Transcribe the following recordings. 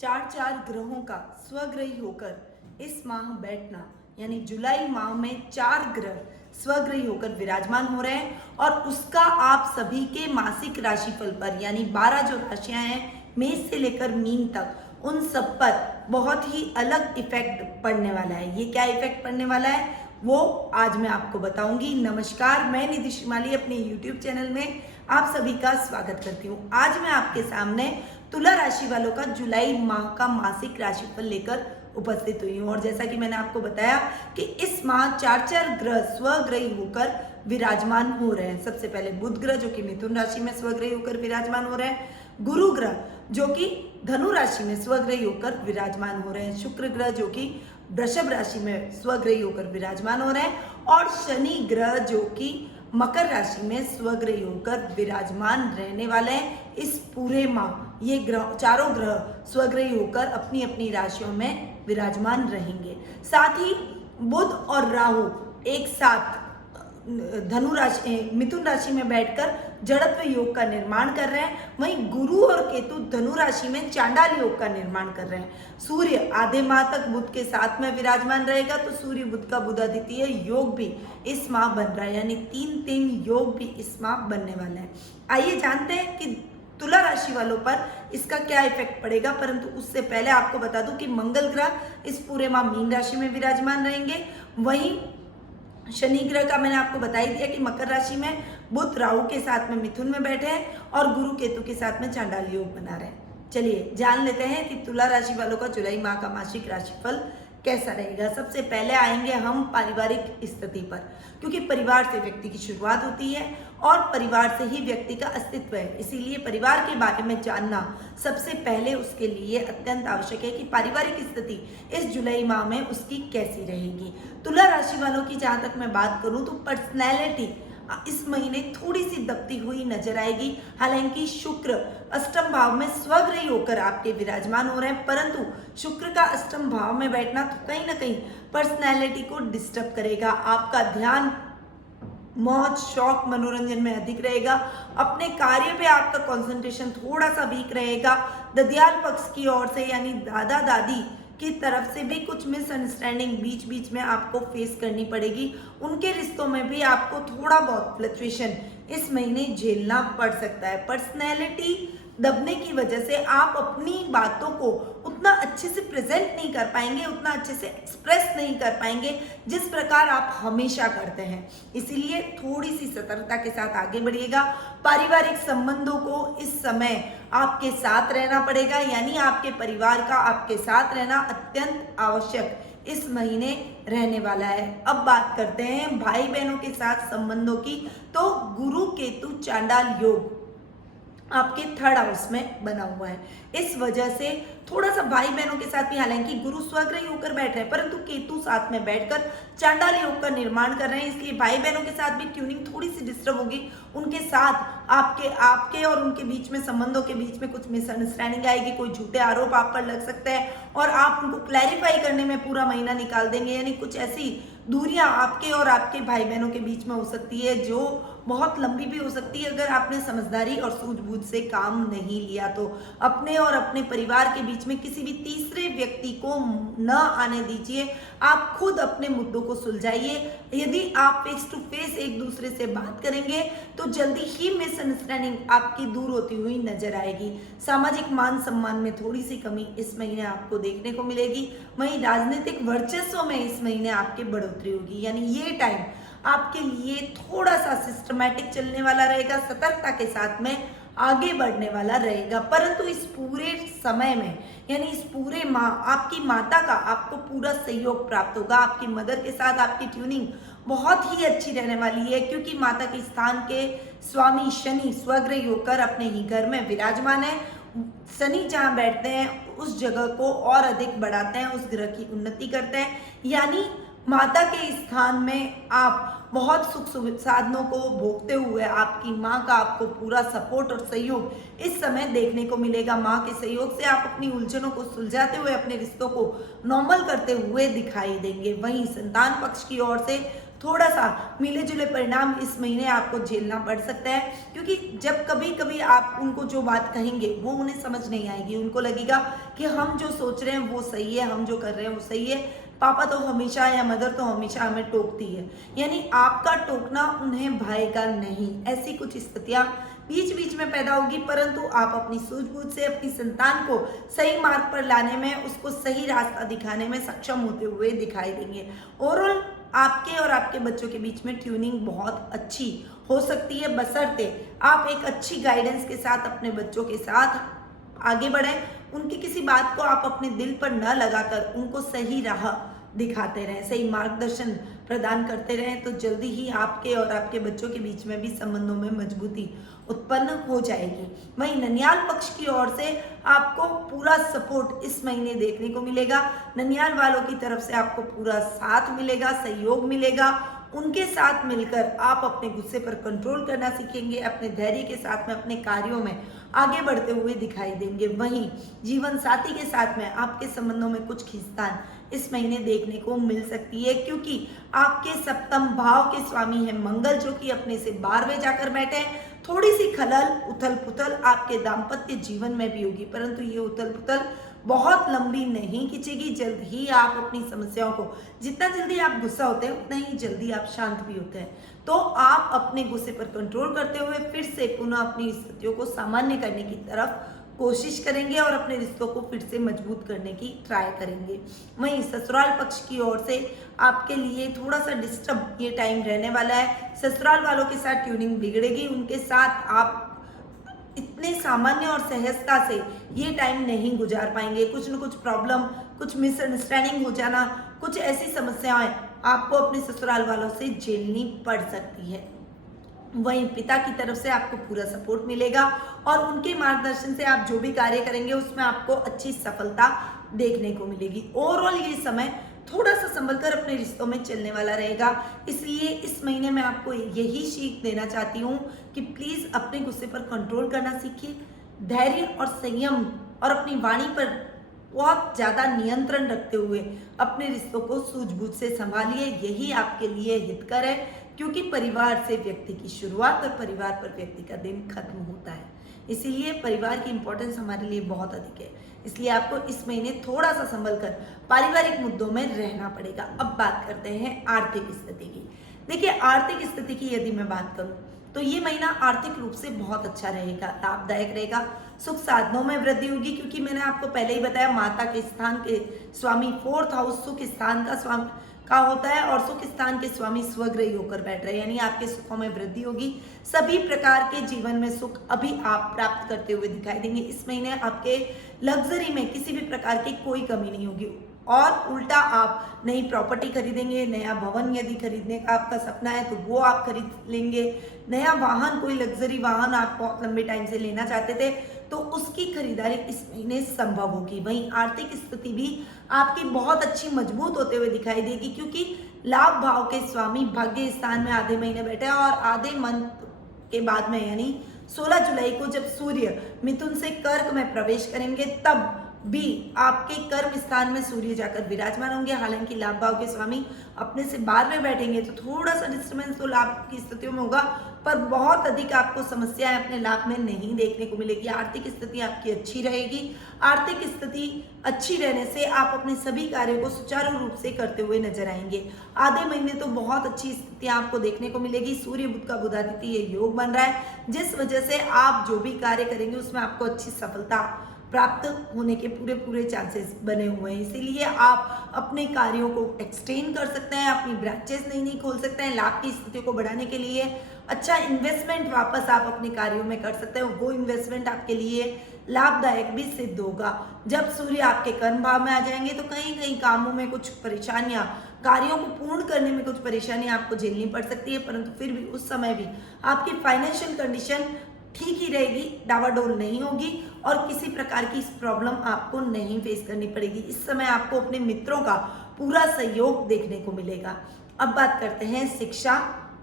चार ग्रहों का स्वग्रही होकर इस माह बैठना यानी जुलाई माह में 4 ग्रह स्वग्रही होकर विराजमान हो रहे हैं और उसका आप सभी के मासिक राशिफल पर यानी 12 जो राशियां हैं मेष से लेकर मीन तक उन सब पर बहुत ही अलग इफेक्ट पड़ने वाला है। ये क्या इफेक्ट पड़ने वाला है वो आज मैं आपको बताऊंगी। नमस्कार, मैं निधि श्रीमाली अपने YouTube चैनल में आप सभी का स्वागत करती हूँ। आज मैं आपके सामने तुला राशि वालों का जुलाई माह का मासिक राशिफल लेकर उपस्थित हुई हूँ और जैसा कि मैंने आपको बताया कि इस माह 4 ग्रह स्वग्रही होकर विराजमान हो रहे हैं। सबसे पहले बुध ग्रह जो कि मिथुन राशि में स्वग्रही होकर विराजमान हो रहे हैं, गुरु ग्रह जो कि धनु राशि में स्वग्रही होकर विराजमान हो रहे हैं, शुक्र ग्रह जो कि वृषभ राशि में स्वग्रही होकर विराजमान हो रहे हैं और शनि ग्रह जो कि मकर राशि में स्वग्रही होकर विराजमान रहने वाले हैं। इस पूरे माह ये ग्रह चारों ग्रह स्वग्रही होकर अपनी अपनी राशियों में विराजमान रहेंगे। साथ ही बुध और राहु एक साथ धनु राशि मिथुन राशि में बैठकर जड़त्व योग का निर्माण कर रहे हैं। वहीं गुरु और केतु धनु राशि में चांडाल योग का निर्माण कर रहे हैं। सूर्य आधे माह तक बुध के साथ में विराजमान रहेगा तो सूर्य बुध का बुधादित्य योग भी इस माह बन रहा है, यानी 3 योग भी इस माह बनने वाला है। आइए जानते हैं कि तुला राशि वालों पर इसका क्या इफेक्ट पड़ेगा, परंतु उससे पहले आपको बता दूं कि मंगल ग्रह इस पूरे माह मीन राशि में विराजमान रहेंगे। वहीं शनि ग्रह का मैंने आपको बता ही दिया कि मकर राशि में बुध राहु के साथ में मिथुन में बैठे हैं और गुरु केतु के साथ में चांडाल योग बना रहे हैं। चलिए जान लेते हैं कि तुला राशि वालों का जुलाई माह का मासिक राशिफल कैसा रहेगा। सबसे पहले आएंगे हम पारिवारिक स्थिति पर, क्योंकि परिवार से व्यक्ति की शुरुआत होती है और परिवार से ही व्यक्ति का अस्तित्व है, इसीलिए परिवार के बारे में जानना सबसे पहले उसके लिए अत्यंत आवश्यक है कि पारिवारिक स्थिति इस जुलाई माह में उसकी कैसी रहेगी। तुला राशि वालों की जहां तक मैं बात करूं तो पर्सनैलिटी इस महीने थोड़ी सी दबती हुई नजर आएगी। हालांकि शुक्र अष्टम भाव में स्वग्रही होकर आपके विराजमान हो रहे हैं, परंतु शुक्र का अष्टम भाव में बैठना तो कहीं ना कहीं पर्सनैलिटी को डिस्टर्ब करेगा। आपका ध्यान मौज शौक मनोरंजन में अधिक रहेगा। अपने कार्य पे आपका कंसंट्रेशन थोड़ा सा वीक रहेगा। ददियाल पक्ष की ओर से यानी दादा दादी की तरफ से भी कुछ मिसअंडरस्टैंडिंग बीच बीच में आपको फेस करनी पड़ेगी। उनके रिश्तों में भी आपको थोड़ा बहुत फ्लक्चुएशन इस महीने झेलना पड़ सकता है। पर्सनैलिटी दबने की वजह से आप अपनी बातों को उतना अच्छे से प्रेजेंट नहीं कर पाएंगे, उतना अच्छे से एक्सप्रेस नहीं कर पाएंगे जिस प्रकार आप हमेशा करते हैं। इसीलिए थोड़ी सी सतर्कता के साथ आगे बढ़िएगा। पारिवारिक संबंधों को इस समय आपके साथ रहना पड़ेगा, यानी आपके परिवार का आपके साथ रहना अत्यंत आवश्यक इस महीने रहने वाला है। अब बात करते हैं भाई बहनों के साथ संबंधों की, तो गुरु केतु चांडाल योग आपके 3rd हाउस में बना हुआ है। इस वजह से थोड़ा सा भाई बहनों के साथ भी, हालांकि गुरु स्वग्रही होकर बैठ रहे हैं परंतु केतु साथ में बैठकर चांडाल योग का निर्माण कर रहे हैं, इसलिए भाई बहनों के साथ भी ट्यूनिंग थोड़ी सी डिस्टर्ब होगी। उनके साथ आपके और उनके बीच में संबंधों के बीच में कुछ मिसअंडरस्टैंडिंग आएगी, कोई झूठे आरोप आप पर लग सकते हैं और आप उनको क्लैरिफाई करने में पूरा महीना निकाल देंगे। यानी कुछ ऐसी दूरियां आपके और आपके भाई बहनों के बीच में हो सकती है जो बहुत लंबी भी हो सकती है अगर आपने समझदारी और सूझबूझ से काम नहीं लिया तो। अपने और अपने परिवार के बीच में किसी भी तीसरे व्यक्ति को न आने दीजिए। आप खुद अपने मुद्दों को सुलझाइए। यदि आप फेस टू फेस एक दूसरे से बात करेंगे तो जल्दी ही मिसअंडरस्टैंडिंग आपकी दूर होती हुई नजर आएगी। सामाजिक मान सम्मान में थोड़ी सी कमी इस महीने आपको देखने को मिलेगी। वहीं राजनीतिक वर्चस्व में इस महीने आपके बढ़ोतरी होगी, यानी ये टाइम आपके लिए थोड़ा सा सिस्टमैटिक चलने वाला रहेगा, सतर्कता के साथ में आगे बढ़ने वाला रहेगा। परंतु इस पूरे समय में यानी इस पूरे माह आपकी माता का आपको पूरा सहयोग प्राप्त होगा। आपकी मदर के साथ आपकी ट्यूनिंग बहुत ही अच्छी रहने वाली है, क्योंकि माता के स्थान के स्वामी शनि स्वग्रही होकर अपने ही घर में विराजमान है। शनि जहाँ बैठते हैं उस जगह को और अधिक बढ़ाते हैं, उस ग्रह की उन्नति करते हैं, यानी माता के स्थान में आप बहुत सुख साधनों को भोगते हुए आपकी माँ का आपको पूरा सपोर्ट और सहयोग इस समय देखने को मिलेगा। माँ के सहयोग से आप अपनी उलझनों को सुलझाते हुए अपने रिश्तों को नॉर्मल करते हुए दिखाई देंगे। वहीं संतान पक्ष की ओर से थोड़ा सा मिले जुले परिणाम इस महीने आपको झेलना पड़ सकता है, क्योंकि जब कभी कभी आप उनको जो बात कहेंगे वो उन्हें समझ नहीं आएगी। उनको लगेगा कि हम जो सोच रहे हैं वो सही है, हम जो कर रहे हैं वो सही है, पापा तो हमेशा या मदर तो हमेशा हमें टोकती है। यानी आपका टोकना उन्हें भाएगा नहीं। ऐसी कुछ स्थितियां बीच बीच में पैदा होगी, परंतु आप अपनी सूझबूझ से अपनी संतान को सही मार्ग पर लाने में, उसको सही रास्ता दिखाने में सक्षम होते हुए दिखाई देंगे। ओवरऑल आपके और आपके बच्चों के बीच में ट्यूनिंग बहुत अच्छी हो सकती है, बशर्ते आप एक अच्छी गाइडेंस के साथ अपने बच्चों के साथ आगे बढ़ें। उनकी किसी बात को आप अपने दिल पर न लगाकर उनको सही राह दिखाते रहें, सही मार्गदर्शन प्रदान करते रहें, तो जल्दी ही आपके और आपके बच्चों के बीच में भी संबंधों में मजबूती उत्पन्न हो जाएगी। वहीं ननियाल पक्ष की ओर से आपको पूरा सपोर्ट इस महीने देखने को मिलेगा। ननियाल वालों की तरफ से आपको पूरा साथ मिलेगा, सहयोग मिलेगा। उनके साथ मिलकर आप अपने गुस्से पर कंट्रोल करना सीखेंगे, अपने धैर्य के साथ में अपने कार्यों में आगे बढ़ते हुए दिखाई देंगे। वहीं जीवन साथी के साथ में आपके संबंधों में कुछ खींचतान इस महीने देखने को मिल सकती है, क्योंकि आपके सप्तम भाव के स्वामी है मंगल, जो कि अपने से 12वें जाकर बैठे हैं। थोड़ी सी खलल उथल पुथल आपके दाम्पत्य जीवन में भी होगी, परंतु ये उथल पुथल बहुत लंबी नहीं खिंचेगी। जल्द ही आप अपनी समस्याओं को, जितना जल्दी आप गुस्सा होते हैं उतना ही जल्दी आप शांत भी होते हैं। तो आप अपने गुस्से पर कंट्रोल करते हुए फिर से पुनः अपनी स्थितियों को सामान्य करने की तरफ कोशिश करेंगे और अपने रिश्तों को फिर से मजबूत करने की ट्राई करेंगे। वहीं ससुराल पक्ष की ओर से आपके लिए थोड़ा सा डिस्टर्ब ये टाइम रहने वाला है। ससुराल वालों के साथ ट्यूनिंग बिगड़ेगी, उनके साथ आप इतने सामान्य और सहजता से ये टाइम नहीं गुजार पाएंगे। कुछ न कुछ प्रॉब्लम, कुछ मिसअंडरस्टैंडिंग हो जाना, कुछ ऐसी समस्याएं आपको अपने ससुराल वालों से झेलनी पड़ सकती है। वहीं पिता की तरफ से आपको पूरा सपोर्ट मिलेगा और उनके मार्गदर्शन से आप जो भी कार्य करेंगे उसमें आपको अच्छी सफलता देखने को मिलेगी। ओवरऑल ये समय थोड़ा सा संभलकर अपने रिश्तों में चलने वाला रहेगा। इसलिए इस महीने में आपको यही सीख देना चाहती हूँ कि प्लीज अपने गुस्से पर कंट्रोल करना सीखिए, धैर्य और संयम और अपनी वाणी पर बहुत ज्यादा नियंत्रण रखते हुए अपने रिश्तों को सूझबूझ से संभालिए। यही आपके लिए हितकर है, क्योंकि परिवार से व्यक्ति की शुरुआत और परिवार पर व्यक्ति का दिन खत्म होता है। इसीलिए परिवार की इंपॉर्टेंस हमारे लिए बहुत अधिक है। इसलिए आपको इस महीने थोड़ा सा संभल कर पारिवारिक मुद्दों में रहना पड़ेगा। अब बात करते हैं आर्थिक स्थिति की। देखिए, आर्थिक स्थिति की यदि मैं बात करूं तो ये महीना आर्थिक रूप से बहुत अच्छा रहेगा, लाभदायक रहेगा। सुख साधनों में वृद्धि होगी, क्योंकि मैंने आपको पहले ही बताया माता के स्थान के स्वामी 4th हाउस सुख स्थान का स्वामी का होता है और सुख स्थान के स्वामी स्वग्रही होकर बैठ रहे हैं, यानी आपके सुखों में वृद्धि होगी। सभी प्रकार के जीवन में सुख अभी आप प्राप्त करते हुए दिखाई देंगे। इस महीने आपके लग्जरी में किसी भी प्रकार की कोई कमी नहीं होगी और उल्टा आप नई प्रॉपर्टी खरीदेंगे। नया भवन यदि खरीदने का आपका सपना है तो वो आप खरीद लेंगे। नया वाहन, कोई लग्जरी वाहन आप बहुत लंबे टाइम से लेना चाहते थे तो उसकी खरीदारी इस महीने संभव होगी। वहीं आर्थिक स्थिति भी आपकी बहुत अच्छी मजबूत होते हुए दिखाई देगी, क्योंकि लाभ भाव के स्वामी भाग्य स्थान में आधे महीने बैठे हैं और आधे मंथ के बाद में यानी 16 जुलाई को जब सूर्य मिथुन से कर्क में प्रवेश करेंगे तब भी आपके कर्म स्थान में सूर्य जाकर विराजमान होंगे। हालांकि लाभ भाव के स्वामी अपने से 12वें बैठेंगे तो थोड़ा सा डिस्टर्बेंस तो लाभ की स्थितियों में होगा, पर बहुत अधिक आपको समस्याएं अपने लाभ में नहीं देखने को मिलेगी। आर्थिक स्थिति आपकी अच्छी रहेगी। आर्थिक स्थिति अच्छी रहने से आप अपने सभी कार्यों को सुचारू रूप से करते हुए नजर आएंगे। आधे महीने तो बहुत अच्छी स्थितियां आपको देखने को मिलेगी। सूर्य बुध का बुधादित्य ये योग बन रहा है, जिस वजह से आप जो भी कार्य करेंगे उसमें आपको अच्छी सफलता प्राप्त होने के पूरे चांसेस बने हुए हैं। इसीलिए आप अपने कार्यों को एक्सटेंड कर सकते हैं, अपनी ब्रांचेस नहीं खोल सकते हैं। लाभ की स्थिति को बढ़ाने के लिए अच्छा इन्वेस्टमेंट वापस आप अपने कार्यों में कर सकते हैं। वो इन्वेस्टमेंट आपके लिए लाभदायक भी सिद्ध होगा। जब सूर्य आपके कर्म भाव में आ जाएंगे तो कहीं कहीं कामों में कुछ परेशानियां, कार्यों को पूर्ण करने में कुछ परेशानियां आपको झेलनी पड़ सकती है, परंतु फिर भी उस समय भी आपकी फाइनेंशियल कंडीशन ठीक ही रहेगी, डावाडोल नहीं होगी और किसी प्रकार की प्रॉब्लम आपको नहीं फेस करनी पड़ेगी। इस समय आपको अपने मित्रों का पूरा सहयोग देखने को मिलेगा। अब बात करते हैं शिक्षा,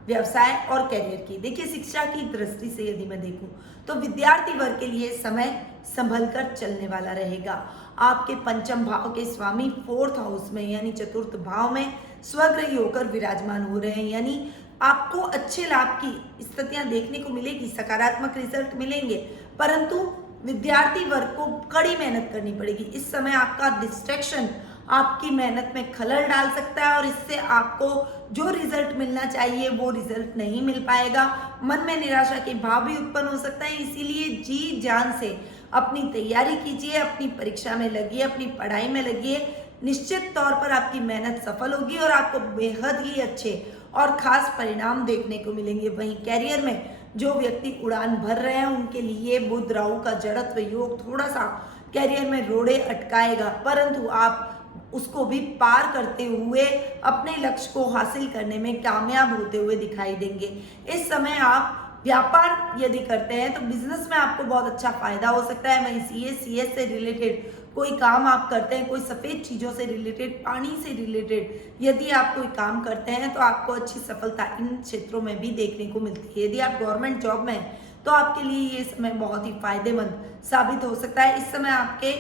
व्यवसाय और करियर की। देखिए, शिक्षा की दृष्टि से यदि मैं देखूं तो विद्यार्थी वर्ग के लिए समय संभल कर चलने वाला रहेगा। आपके पंचम भाव के स्वामी फोर्थ हाउस में यानी चतुर्थ भाव में स्वग्रही होकर विराजमान हो रहे हैं, यानी आपको अच्छे लाभ की स्थितियां देखने को मिलेगी, सकारात्मक रिजल्ट मिलेंगे, परंतु विद्यार्थी वर्ग को कड़ी मेहनत करनी पड़ेगी। इस समय आपका डिस्ट्रैक्शन आपकी मेहनत में खलल डाल सकता है और इससे आपको जो रिजल्ट मिलना चाहिए वो रिजल्ट नहीं मिल पाएगा। मन में निराशा के भाव भी उत्पन्न हो सकता है, इसीलिए जी जान से अपनी तैयारी कीजिए, अपनी परीक्षा में लगिए, अपनी पढ़ाई में लगिए। निश्चित तौर पर आपकी मेहनत सफल होगी और आपको बेहद ही अच्छे और खास परिणाम देखने को मिलेंगे। वहीं कैरियर में जो व्यक्ति उड़ान भर रहे हैं उनके लिए बुध राहु का जड़त्व योग थोड़ा सा कैरियर में रोड़े अटकाएगा, परंतु आप उसको भी पार करते हुए अपने लक्ष्य को हासिल करने में कामयाब होते हुए दिखाई देंगे। इस समय आप व्यापार यदि करते हैं तो बिजनेस में आपको बहुत अच्छा फायदा हो सकता है। वहीं सीएस से रिलेटेड कोई काम आप करते हैं, कोई सफ़ेद चीज़ों से रिलेटेड, पानी से रिलेटेड यदि आप कोई काम करते हैं तो आपको अच्छी सफलता इन क्षेत्रों में भी देखने को मिलती है। यदि आप गवर्नमेंट जॉब में हैं तो आपके लिए ये समय बहुत ही फायदेमंद साबित हो सकता है। इस समय आपके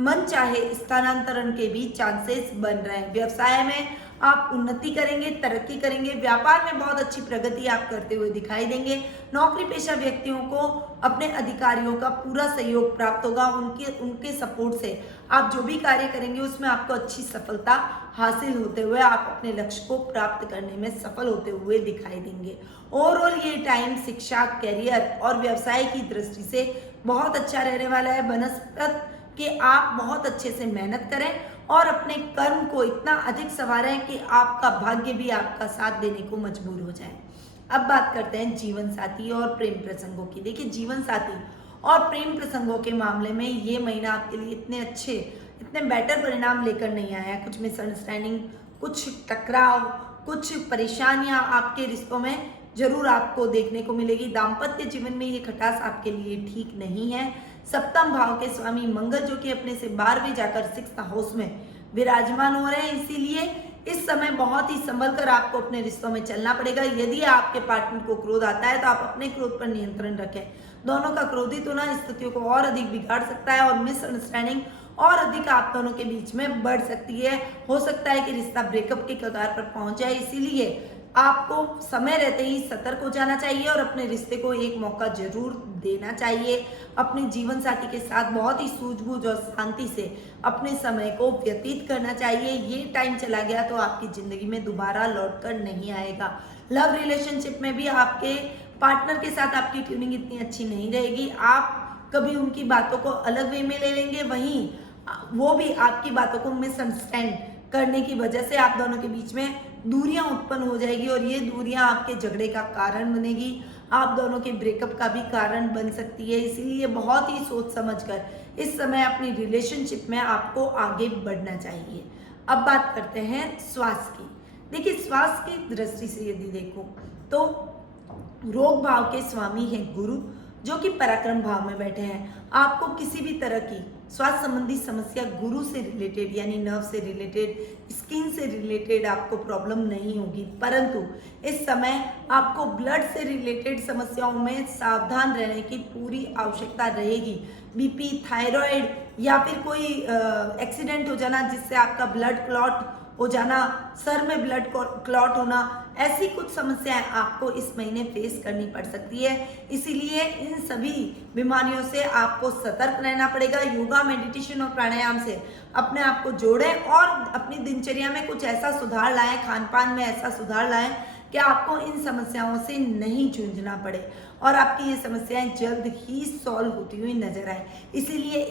मन चाहे स्थानांतरण के भी चांसेस बन रहे हैं। व्यवसाय में आप उन्नति करेंगे, तरक्की करेंगे, व्यापार में बहुत अच्छी प्रगति आप करते हुए दिखाई देंगे। नौकरी पेशा व्यक्तियों को अपने अधिकारियों का पूरा सहयोग प्राप्त होगा। उनके सपोर्ट से आप जो भी कार्य करेंगे उसमें आपको अच्छी सफलता हासिल होते हुए आप अपने लक्ष्य को प्राप्त करने में सफल होते हुए दिखाई देंगे। ओवरऑल ये टाइम शिक्षा, करियर और व्यवसाय की दृष्टि से बहुत अच्छा रहने वाला है। बनस्पत कि आप बहुत अच्छे से मेहनत करें और अपने कर्म को इतना अधिक संवारें कि आपका भाग्य भी आपका साथ देने को मजबूर हो जाए। अब बात करते हैं जीवन साथी और प्रेम प्रसंगों की। देखिए, जीवन साथी और प्रेम प्रसंगों के मामले में ये महीना आपके लिए इतने अच्छे, इतने बेटर परिणाम लेकर नहीं आया है। कुछ मिसअंडरस्टैंडिंग, कुछ टकराव, कुछ परेशानियां आपके रिश्तों में जरूर आपको देखने को मिलेगी। दाम्पत्य जीवन में ये खटास आपके लिए ठीक नहीं है। सप्तम भाव के स्वामी मंगल जो कि अपने से 12वें जाकर 6th हाउस में विराजमान हो रहे हैं, इसीलिए इस समय बहुत ही संभल कर आपको अपने रिश्तों में चलना पड़ेगा। यदि आपके पार्टनर को क्रोध आता है तो आप अपने क्रोध पर नियंत्रण रखें। दोनों का क्रोधित होना स्थितियों को और अधिक बिगाड़ सकता है और मिसअंडरस्टैंडिंग और अधिक आप दोनों के बीच में बढ़ सकती है। हो सकता है कि रिश्ता ब्रेकअप के कगार पर पहुंच जाए, इसीलिए आपको समय रहते ही सतर्क हो जाना चाहिए और अपने रिश्ते को एक मौका जरूर देना चाहिए। अपने जीवन साथी के साथ बहुत ही सूझबूझ और शांति से अपने समय को व्यतीत करना चाहिए। ये टाइम चला गया तो आपकी जिंदगी में दोबारा लौट कर नहीं आएगा। लव रिलेशनशिप में भी आपके पार्टनर के साथ आपकी ट्यूनिंग इतनी अच्छी नहीं रहेगी। आप कभी उनकी बातों को अलग वे में ले लेंगे, वहीं वो भी आपकी बातों को मिसअंडरस्टैंड करने की वजह से आप दोनों के बीच में दूरियां उत्पन्न हो जाएगी और ये दूरियां आपके झगड़े का कारण बनेगी, आप दोनों के ब्रेकअप का भी कारण बन सकती है। इसीलिए बहुत ही सोच समझकर इस समय अपनी रिलेशनशिप में आपको आगे बढ़ना चाहिए। अब बात करते हैं स्वास्थ्य की। देखिए, स्वास्थ्य की दृष्टि से यदि देखो तो रोग भाव के स्वामी हैं गुरु जो कि पराक्रम भाव में बैठे हैं। आपको किसी भी तरह की स्वास्थ्य संबंधी समस्या गुरु से रिलेटेड यानी नर्व से रिलेटेड, स्किन से रिलेटेड आपको प्रॉब्लम नहीं होगी, परंतु इस समय आपको ब्लड से रिलेटेड समस्याओं में सावधान रहने की पूरी आवश्यकता रहेगी। बीपी, थायराइड या फिर कोई एक्सीडेंट हो जाना जिससे आपका ब्लड क्लॉट हो जाना, सर में ब्लड क्लॉट होना, ऐसी कुछ समस्याएं आपको इस महीने फेस करनी पड़ सकती है। इसीलिए इन सभी बीमारियों से आपको सतर्क रहना पड़ेगा। योगा, मेडिटेशन और प्राणायाम से अपने आप को जोड़ें और अपनी दिनचर्या में कुछ ऐसा सुधार लाएं, खान पान में ऐसा सुधार लाएं कि आपको इन समस्याओं से नहीं जूझना पड़े और आपकी ये समस्याएं जल्द ही सॉल्व होती हुई नजर आए। इसीलिए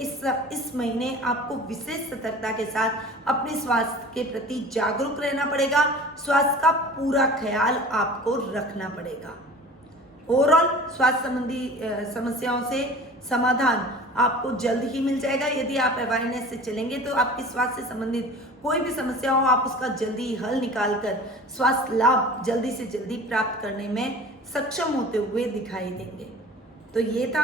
इस महीने आपको विशेष सतर्कता के साथ अपने स्वास्थ्य के प्रति जागरूक रहना पड़ेगा। स्वास्थ्य का पूरा ख्याल आपको रखना पड़ेगा। ओवरऑल स्वास्थ्य संबंधी समस्याओं से समाधान आपको जल्द ही मिल जाएगा। यदि आप अवेयरनेस से चलेंगे तो आपकी स्वास्थ्य से संबंधित कोई भी समस्या हो आप उसका जल्दी हल निकालकर स्वास्थ्य लाभ जल्दी से जल्दी प्राप्त करने में सक्षम होते हुए दिखाई देंगे। तो ये था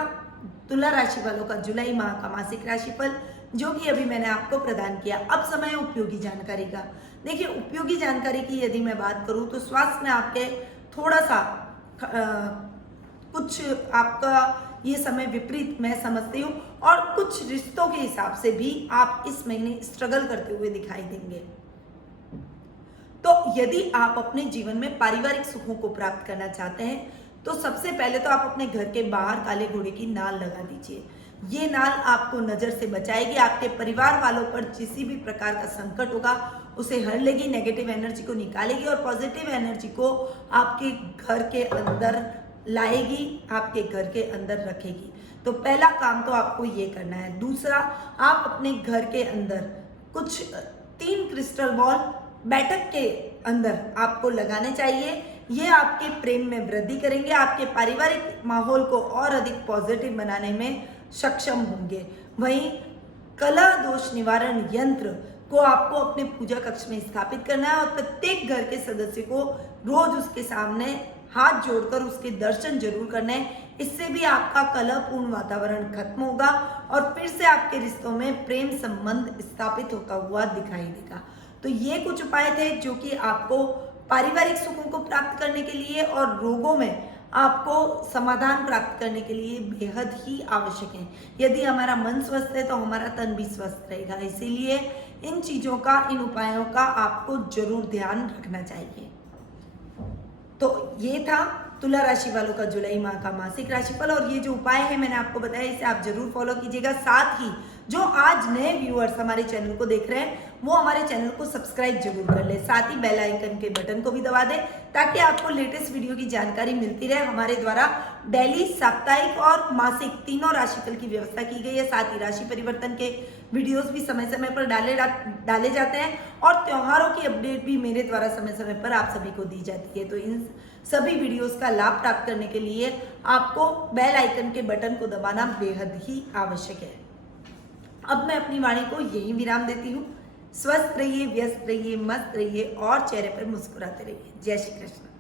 तुला राशि वालों का जुलाई माह का मासिक राशिफल जो कि अभी मैंने आपको प्रदान किया। अब समय उपयोगी जानकारी का। देखिए, उपयोगी जानकारी की यदि मैं बात करूं तो स्वास्थ्य में आपके थोड़ा सा कुछ आपका ये समय विपरीत मैं समझती हूँ और कुछ रिश्तों के हिसाब से भी आप इस महीने स्ट्रगल करते हुए दिखाई देंगे। तो यदि आप अपने जीवन में पारिवारिक सुखों को प्राप्त करना चाहते हैं तो सबसे पहले तो आप अपने घर के बाहर काले घोड़े की नाल लगा दीजिए। ये नाल आपको नजर से बचाएगी, आपके परिवार वालों पर किसी भी प्रकार का संकट होगा उसे हर लेगी, नेगेटिव एनर्जी को निकालेगी और पॉजिटिव एनर्जी को आपके घर के अंदर लाएगी, आपके घर के अंदर रखेगी। तो पहला काम तो आपको ये करना है। दूसरा, आप अपने घर के अंदर कुछ 3 क्रिस्टल बॉल बैठक के अंदर आपको लगाने चाहिए। ये आपके प्रेम में वृद्धि करेंगे, आपके पारिवारिक माहौल को और अधिक पॉजिटिव बनाने में सक्षम होंगे। वहीं कलह दोष निवारण यंत्र को आपको अपने पूजा कक्ष में स्थापित करना है और प्रत्येक घर के सदस्य को रोज उसके सामने हाथ जोड़कर उसके दर्शन जरूर करने हैं। इससे भी आपका कलहपूर्ण वातावरण खत्म होगा और फिर से आपके रिश्तों में प्रेम संबंध स्थापित होता हुआ दिखाई देगा। तो ये कुछ उपाय थे जो कि आपको पारिवारिक सुखों को प्राप्त करने के लिए और रोगों में आपको समाधान प्राप्त करने के लिए बेहद ही आवश्यक है। यदि हमारा मन स्वस्थ है तो हमारा तन भी स्वस्थ रहेगा, इसीलिए इन चीजों का, इन उपायों का आपको जरूर ध्यान रखना चाहिए। तो ये था तुला राशि वालों का जुलाई माह का मासिक राशिफल और ये जो उपाय है मैंने आपको बताया, इसे आप जरूर फॉलो कीजिएगा। साथ ही जो आज नए व्यूअर्स हमारे चैनल को देख रहे हैं वो हमारे चैनल को सब्सक्राइब जरूर कर ले, साथ ही बेल आइकन के बटन को भी दबा दें ताकि आपको लेटेस्ट वीडियो की जानकारी मिलती रहे। हमारे द्वारा डेली, साप्ताहिक और मासिक तीनों राशिफल की व्यवस्था की गई है। साथ ही राशि परिवर्तन के वीडियोस भी समय समय पर डाले जाते हैं और त्योहारों की अपडेट भी मेरे द्वारा समय समय पर आप सभी को दी जाती है। तो इन सभी वीडियोस का लाभ प्राप्त करने के लिए आपको बेल आइकन के बटन को दबाना बेहद ही आवश्यक है। अब मैं अपनी वाणी को यही विराम देती हूँ। स्वस्थ रहिए, व्यस्त रहिए, मस्त रहिए और चेहरे पर मुस्कुराते रहिए। जय श्री कृष्ण।